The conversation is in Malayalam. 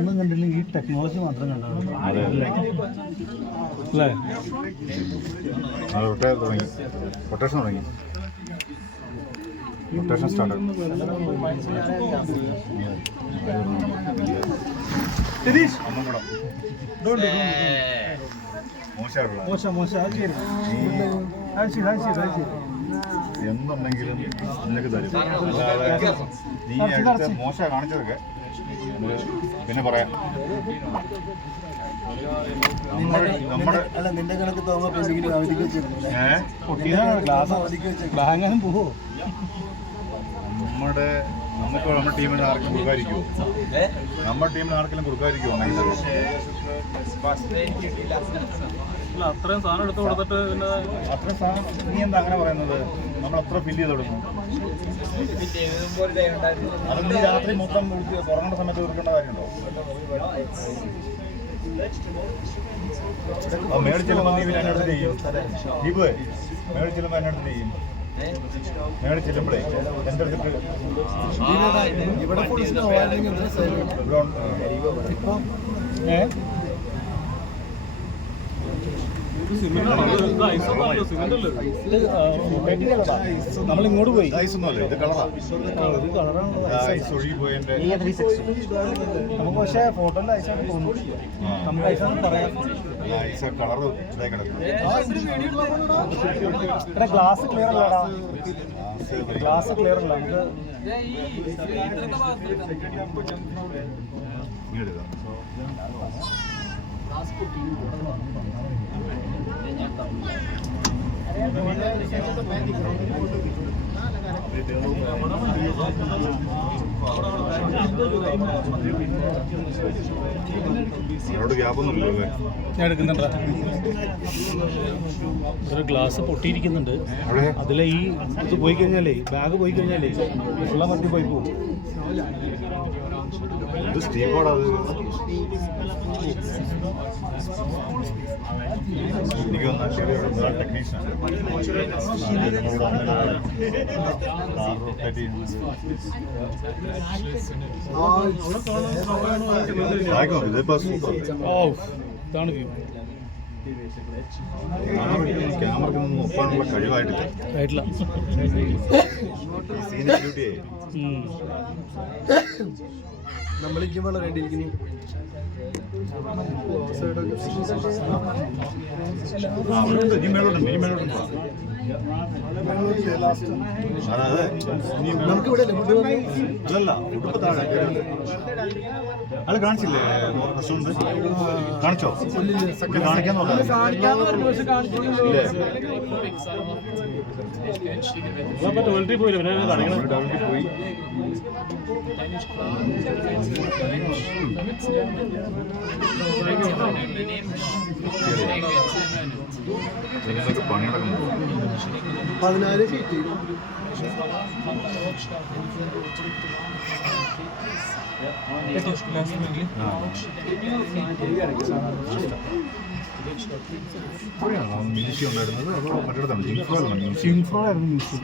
ഒന്നും കണ്ടില്ലെങ്കിൽ ഈ ടെക്നോളജി മാത്രം കണ്ടാണ് അല്ലേ? റൊട്ടേഷൻ തുടങ്ങി. Rotation start. എന്തുണ്ടെങ്കിലും നിനക്ക് തരും. നീ അടുത്ത് മോശം കാണിച്ചതൊക്കെ പിന്നെ പറയാം. നിന്റെ കണക്ക് ബാങ്ങാനും പോവോ? നമ്മുടെ ടീമിന് ആർക്കും കൊടുക്കാതിരിക്കുമോ? നമ്മുടെ ടീമിന് ആർക്കെങ്കിലും കൊടുക്കാതിരിക്കുമോ? അത്രയും സാധനം എടുത്ത് കൊടുത്തിട്ട് പിന്നെ അത്രയും സാധനം നീ എന്താ അങ്ങനെ പറയുന്നത്? നമ്മൾ അത്ര ഫില്ല് ചെയ്ത് കൊടുക്കും. അത് നീ രാത്രി മൊത്തം ഉറങ്ങേണ്ട സമയത്ത് തീർക്കേണ്ട കാര്യമുണ്ടോ? മേടിച്ചെല്ലുമ്പോൾ നീ പിന്നെ എന്നോട് ചെയ്യും. ദീപ് മേടിച്ചെല്ലുമ്പോൾ എന്നോട് ചെയ്യും. മേടിൽ ചെല്ലുമ്പോഴേ എൻ്റെ അടുത്തിട്ട് നമ്മളിങ്ങോട്ട് പോയി. ഐസൊന്നുമല്ലേ, ഇത് കളറാണ്. ഐസ് ഒഴുകി പോയതിൻ്റെ നമുക്ക് പക്ഷേ ഫോട്ടോയിൽ ഐസായിട്ട് തോന്നും. നമുക്ക് ഐസാണെന്ന് പറയാം. ഐസ കളറ് ഇതായി കിടക്കും. ഗ്ലാസ് ക്ലിയർ അല്ലടാ, ഗ്ലാസ് ക്ലിയർ അല്ല. അവിടെ ഗ്യാപ്പൊന്നുമില്ലല്ലേ? ഞാൻ എടുക്കുന്നുണ്ട്. ഒരു ഗ്ലാസ് പൊട്ടിയിരിക്കുന്നുണ്ട്. അതിലെ ഈ ഇത് പോയി കഴിഞ്ഞാലേ, ബാഗ് പോയി കഴിഞ്ഞാലേ വെള്ളം മറ്റി പോയി പോകും. എനിക്ക് ടെക്നീഷ്യൻ ഇതാണ് വ്യൂ. ക്യാമറക്കൊന്നും ഒപ്പാനുള്ള കഴിവായിട്ടില്ല. നമ്മളിരിക്കുമ്പോൾ വേണ്ടിയിരിക്കുന്നു. അതല്ല ഉടുപ്പ് താഴെ അത് കാണിച്ചില്ലേ? പ്രശ്നമുണ്ട്. കാണിച്ചോ? കാണിക്കാൻ നോക്കാം. പോയി പണിയടക്കുന്നു. 14 ഫീറ്റ്. മ്യൂസിയം ഉണ്ടായിരുന്നത് അതോ മറ്റിടത്താണ്? ജിങ്ഫ്രോ ആയിരുന്നു മ്യൂസിയം.